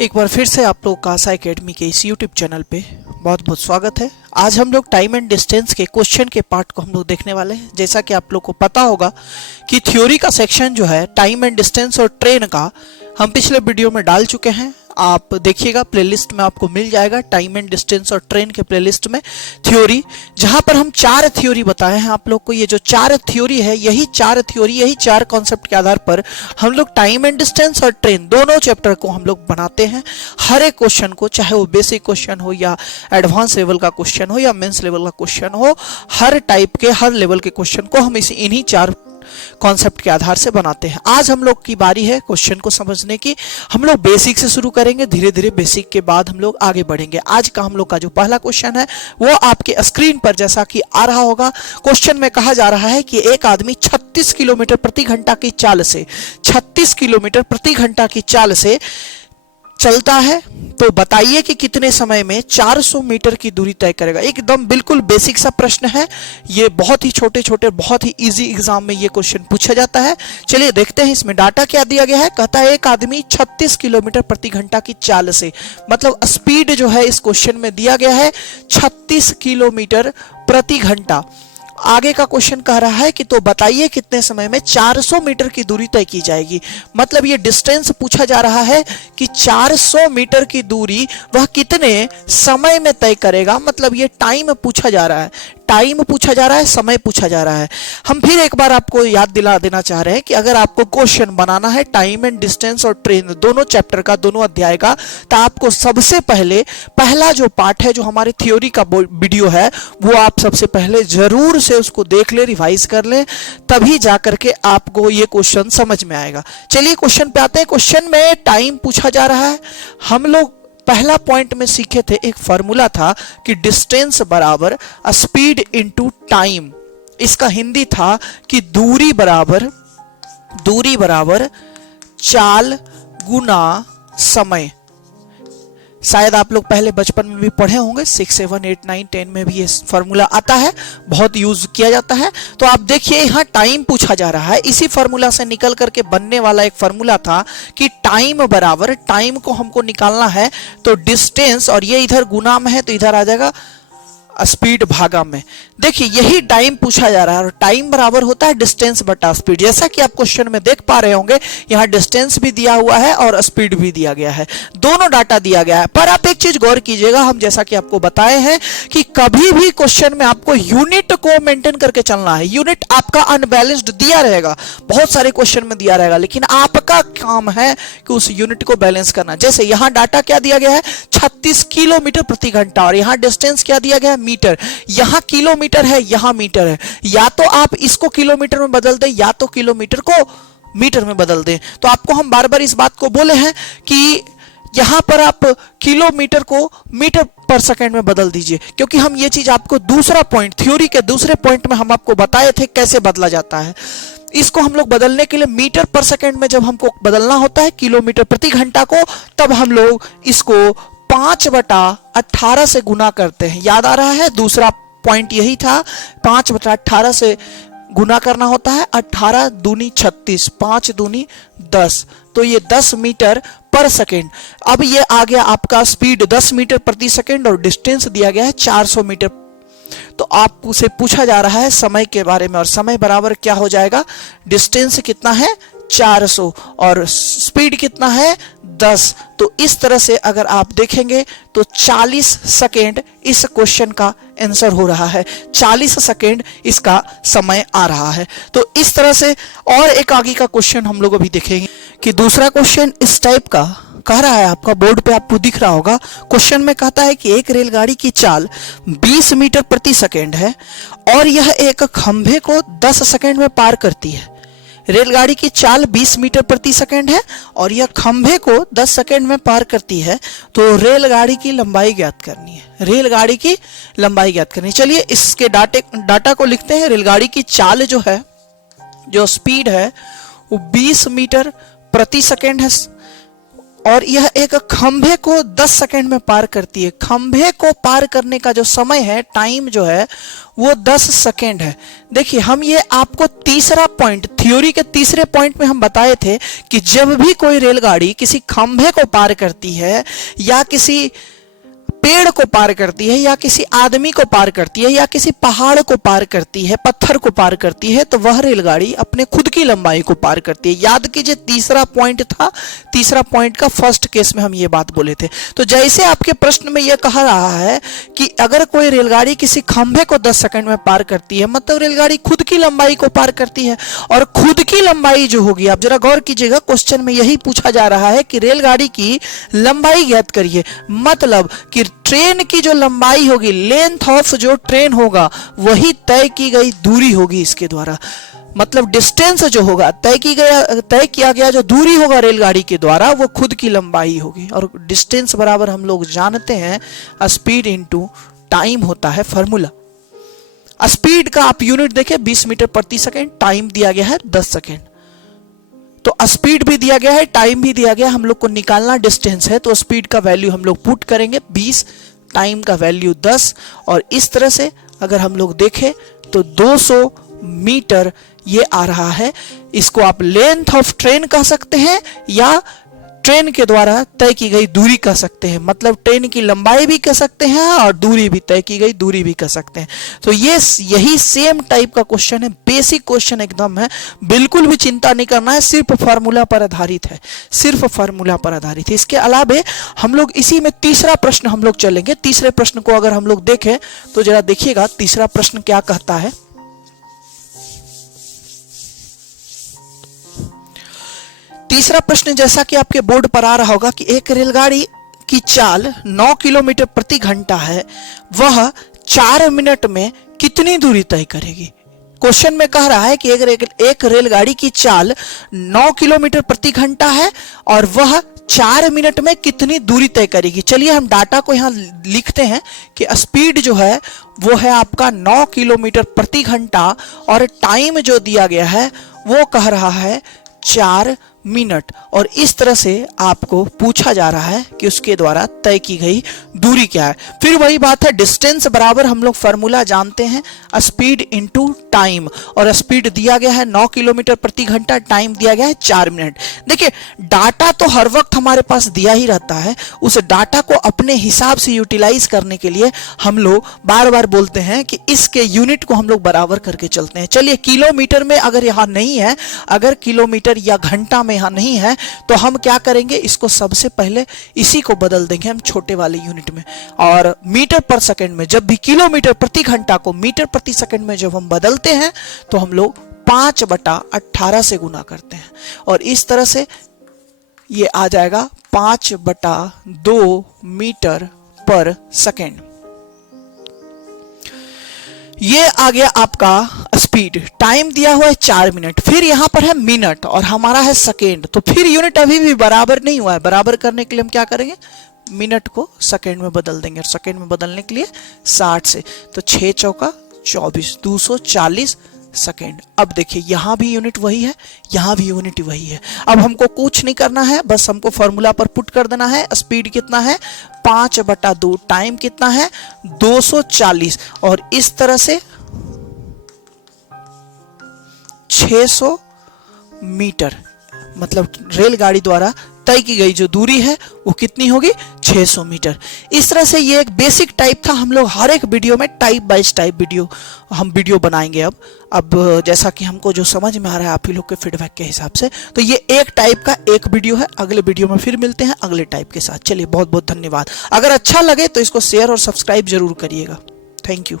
एक बार फिर से आप लोग कासा एकेडमी के इस यूट्यूब चैनल पे बहुत बहुत स्वागत है। आज हम लोग टाइम एंड डिस्टेंस के क्वेश्चन के पार्ट को हम लोग देखने वाले हैं। जैसा कि आप लोग को पता होगा कि थ्योरी का सेक्शन जो है टाइम एंड डिस्टेंस और ट्रेन का हम पिछले वीडियो में डाल चुके हैं। आप देखिएगा, प्लेलिस्ट में आपको मिल जाएगा टाइम एंड डिस्टेंस और ट्रेन के प्लेलिस्ट में थ्योरी, जहां पर हम 4 थ्योरी बताए हैं आप लोग को। ये जो 4 थ्योरी है, यही 4 कॉन्सेप्ट के आधार पर हम लोग टाइम एंड डिस्टेंस और ट्रेन दोनों चैप्टर को हम लोग बनाते हैं। हर एक क्वेश्चन को, चाहे वो बेसिक क्वेश्चन हो या एडवांस लेवल का क्वेश्चन हो या मेंस लेवल का क्वेश्चन हो, हर टाइप के हर लेवल के क्वेश्चन को हम इन्हीं 4 कॉन्सेप्ट के आधार से बनाते हैं। आज हम लोग की बारी है क्वेश्चन को समझने की। हम लोग बेसिक से शुरू करेंगे, धीरे धीरे बेसिक के बाद हम लोग आगे बढ़ेंगे। आज का हम लोग का जो पहला क्वेश्चन है वो आपके स्क्रीन पर जैसा कि आ रहा होगा। क्वेश्चन में कहा जा रहा है कि एक आदमी 36 किलोमीटर प्रति घंटा की चाल से 36 किलोमीटर प्रति घंटा की चाल से चलता है, तो बताइए कि कितने समय में 400 मीटर की दूरी तय करेगा। एकदम बिल्कुल बेसिक सा प्रश्न है ये, बहुत ही छोटे छोटे बहुत ही इजी एग्जाम में ये क्वेश्चन पूछा जाता है। चलिए देखते हैं इसमें डाटा क्या दिया गया है। कहता है एक आदमी 36 किलोमीटर प्रति घंटा की चाल से, मतलब स्पीड जो है इस क्वेश्चन में दिया गया है 36 किलोमीटर प्रति घंटा। आगे का क्वेश्चन कह रहा है कि तो बताइए कितने समय में 400 मीटर की दूरी तय की जाएगी। मतलब ये डिस्टेंस पूछा जा रहा है कि 400 मीटर की दूरी वह कितने समय में तय करेगा। मतलब ये टाइम पूछा जा रहा है, टाइम पूछा जा रहा है, समय पूछा जा रहा है। हम फिर एक बार आपको याद दिला देना चाह रहे हैं कि अगर आपको क्वेश्चन बनाना है टाइम एंड डिस्टेंस और ट्रेन दोनों चैप्टर का, दोनों अध्याय का, तो आपको सबसे पहले पहला जो पार्ट है, जो हमारे थ्योरी का वीडियो है, वो आप सबसे पहले जरूर से उसको देख ले, रिवाइज कर ले, तभी जाकर के आपको ये क्वेश्चन समझ में आएगा। चलिए क्वेश्चन पे आते हैं। क्वेश्चन में टाइम पूछा जा रहा है। हम लोग पहला पॉइंट में सीखे थे, एक फॉर्मूला था कि डिस्टेंस बराबर स्पीड इनटू टाइम। इसका हिंदी था कि दूरी बराबर चाल गुना समय। शायद आप लोग पहले बचपन में भी पढ़े होंगे, 6, 7, 8, 9, 10 में भी ये फॉर्मूला आता है, बहुत यूज किया जाता है। तो आप देखिए यहाँ टाइम पूछा जा रहा है। इसी फॉर्मूला से निकल करके बनने वाला एक फॉर्मूला था कि टाइम बराबर, टाइम को हमको निकालना है तो डिस्टेंस, और ये इधर गुना में है तो इधर आ जाएगा स्पीड भागा में। देखिए यही टाइम पूछा जा रहा है और टाइम बराबर होता है डिस्टेंस बटा स्पीड। जैसा कि आप क्वेश्चन में देख पा रहे होंगे, यहाँ डिस्टेंस भी दिया हुआ है और स्पीड भी दिया गया है, दोनों डाटा दिया गया है। पर आप एक चीज गौर कीजिएगा, हम जैसा कि आपको बताए हैं कि कभी भी क्वेश्चन में आपको यूनिट को मेंटेन करके चलना है। यूनिट आपका अनबैलेंस्ड दिया रहेगा, बहुत सारे क्वेश्चन में दिया रहेगा, लेकिन आपका काम है कि उस यूनिट को बैलेंस करना। जैसे यहाँ डाटा क्या दिया गया है, 36 किलोमीटर प्रति घंटा, और यहाँ डिस्टेंस क्या दिया गया है, मीटर। यहां किलोमीटर है, यहां मीटर है। या तो आप इसको किलोमीटर में बदल दें या तो किलोमीटर को मीटर में बदल दें। तो आपको हम बार बार इस बात को बोले हैं कि यहां पर आप किलोमीटर को मीटर पर सेकंड में बदल दीजिए, क्योंकि हम ये चीज आपको दूसरा पॉइंट, थ्योरी के दूसरे पॉइंट में हम आपको बताए थे कैसे बदला जाता है। इसको हम लोग बदलने के लिए मीटर पर सेकंड में जब हमको बदलना होता है किलोमीटर प्रति घंटा को, तब हम लोग इसको 5/18 से गुना करते हैं। याद आ रहा है, दूसरा पॉइंट यही था, 5/18 से गुना करना होता है। 18 दूनी 36, 5 दूनी 10, तो ये 10 मीटर पर सेकेंड। अब ये आ गया आपका स्पीड 10 मीटर प्रति सेकेंड और डिस्टेंस दिया गया है 400 मीटर। तो आप उसे पूछा जा रहा है समय के बारे में, और समय बराबर क्या हो जाएगा, डिस्टेंस कितना है 400 और स्पीड कितना है 10। तो इस तरह से अगर आप देखेंगे तो 40 सेकेंड इस क्वेश्चन का आंसर हो रहा है, 40 सेकेंड इसका समय आ रहा है। तो इस तरह से और एक आगे का क्वेश्चन हम लोग अभी देखेंगे कि दूसरा क्वेश्चन इस टाइप का कह रहा है, आपका बोर्ड पे आपको दिख रहा होगा। क्वेश्चन में कहता है कि एक रेलगाड़ी की चाल 20 मीटर प्रति सेकेंड है और यह एक खंभे को 10 सेकेंड में पार करती है। रेलगाड़ी की चाल 20 मीटर प्रति सेकंड है और यह खंभे को 10 सेकंड में पार करती है, तो रेलगाड़ी की लंबाई ज्ञात करनी है। रेलगाड़ी की लंबाई ज्ञात करनी है। चलिए इसके डाटा को लिखते हैं। रेलगाड़ी की चाल जो है, जो स्पीड है, वो 20 मीटर प्रति सेकंड है और यह एक खंभे को 10 सेकंड में पार करती है। खंभे को पार करने का जो समय है, टाइम जो है वो 10 सेकंड है। देखिए, हम ये आपको तीसरा पॉइंट, थ्योरी के तीसरे पॉइंट में हम बताए थे कि जब भी कोई रेलगाड़ी किसी खंभे को पार करती है या किसी पेड़ को पार करती है या किसी आदमी को पार करती है या किसी पहाड़ को पार करती है, पत्थर को पार करती है, तो वह रेलगाड़ी अपने खुद की लंबाई को पार करती है। याद कीजिए, तीसरा पॉइंट था, तीसरा पॉइंट का फर्स्ट केस में हम ये बात बोले थे। तो जैसे आपके प्रश्न में यह कहा रहा है कि अगर कोई रेलगाड़ी किसी खंभे को 10 सेकंड में पार करती है, मतलब रेलगाड़ी खुद की लंबाई को पार करती है। और खुद की लंबाई जो होगी, आप जरा गौर कीजिएगा, क्वेश्चन में यही पूछा जा रहा है कि रेलगाड़ी की लंबाई ज्ञात करिए। मतलब कि ट्रेन की जो लंबाई होगी, लेंथ ऑफ जो ट्रेन होगा, वही तय की गई दूरी होगी इसके द्वारा। मतलब डिस्टेंस जो होगा, तय किया गया जो दूरी होगा रेलगाड़ी के द्वारा, वो खुद की लंबाई होगी। और डिस्टेंस बराबर हम लोग जानते हैं स्पीड इनटू टाइम होता है फॉर्मूला। स्पीड का आप यूनिट देखें 20 मीटर प्रति सेकंड, टाइम दिया गया है 10 सेकंड। तो स्पीड भी दिया गया है, टाइम भी दिया गया, हम लोग को निकालना डिस्टेंस है। तो स्पीड का वैल्यू हम लोग पुट करेंगे 20, टाइम का वैल्यू 10, और इस तरह से अगर हम लोग देखें तो 200 मीटर ये आ रहा है। इसको आप लेंथ ऑफ ट्रेन कह सकते हैं या ट्रेन के द्वारा तय की गई दूरी कह सकते हैं। मतलब ट्रेन की लंबाई भी कह सकते हैं और दूरी भी, तय की गई दूरी भी कह सकते हैं। तो ये यही सेम टाइप का क्वेश्चन है, बेसिक क्वेश्चन एकदम है, बिल्कुल भी चिंता नहीं करना है, सिर्फ फार्मूला पर आधारित है, सिर्फ फार्मूला पर आधारित है। इसके अलावा हम लोग इसी में तीसरा प्रश्न हम लोग चलेंगे। तीसरे प्रश्न को अगर हम लोग देखें तो जरा देखिएगा तीसरा प्रश्न क्या कहता है। तीसरा प्रश्न जैसा कि आपके बोर्ड पर आ रहा होगा कि एक रेलगाड़ी की चाल 9 किलोमीटर प्रति घंटा है, वह 4 मिनट में कितनी दूरी तय करेगी। क्वेश्चन में कह रहा है कि एक रेलगाड़ी की चाल 9 किलोमीटर प्रति घंटा है और वह 4 मिनट में कितनी दूरी तय करेगी। चलिए हम डाटा को यहाँ लिखते हैं कि स्पीड जो है वो है आपका 9 किलोमीटर प्रति घंटा और टाइम जो दिया गया है वो कह रहा है 4 मिनट। और इस तरह से आपको पूछा जा रहा है कि उसके द्वारा तय की गई दूरी क्या है। फिर वही बात है, डिस्टेंस बराबर हम लोग फार्मूला जानते हैं स्पीड इनटू टाइम, और स्पीड दिया गया है 9 किलोमीटर प्रति घंटा, टाइम दिया गया है 4 मिनट। देखिए, डाटा तो हर वक्त हमारे पास दिया ही रहता है, उस डाटा को अपने हिसाब से यूटिलाइज करने के लिए हम लोग बार बार बोलते हैं कि इसके यूनिट को हम लोग बराबर करके चलते हैं। चलिए, किलोमीटर में अगर यहाँ नहीं है, अगर किलोमीटर या घंटा में यहाँ नहीं है, तो हम क्या करेंगे, इसको सबसे पहले इसी को बदल देंगे हम छोटे वाले यूनिट में। और मीटर पर सेकंड में, जब भी किलोमीटर प्रति घंटा को मीटर प्रति सेकंड में जब हम बदलते हैं तो हम लोग 5/18 से गुना करते हैं, और इस तरह से ये आ जाएगा 5/2 मीटर पर सेकंड। ये आ गया आपका स्पीड। टाइम दिया हुआ है 4 मिनट, फिर यहां पर है मिनट और हमारा है सेकेंड। तो फिर यूनिट अभी भी बराबर नहीं हुआ है। बराबर करने के लिए हम क्या करेंगे, मिनट को सेकेंड में बदल देंगे, और सेकेंड में बदलने के लिए 60 से, तो 6 चौका 24, 240 सेकेंड। अब देखिए, यहां भी यूनिट वही है, यहां भी यूनिट वही है। अब हमको कुछ नहीं करना है, बस हमको फॉर्मूला पर पुट कर देना है। स्पीड कितना है 5/2, टाइम कितना है 240, और इस तरह से 600 मीटर, मतलब रेलगाड़ी द्वारा तय की गई जो दूरी है वो कितनी होगी 600 मीटर। इस तरह से ये एक बेसिक टाइप था। हम लोग हर एक वीडियो में टाइप बाय टाइप वीडियो बनाएंगे। अब जैसा कि हमको जो समझ में आ रहा है आप ही लोग के फीडबैक के हिसाब से, तो ये एक टाइप का एक वीडियो है। अगले वीडियो में फिर मिलते हैं अगले टाइप के साथ। चलिए, बहुत बहुत धन्यवाद। अगर अच्छा लगे तो इसको शेयर और सब्सक्राइब जरूर करिएगा। Thank you.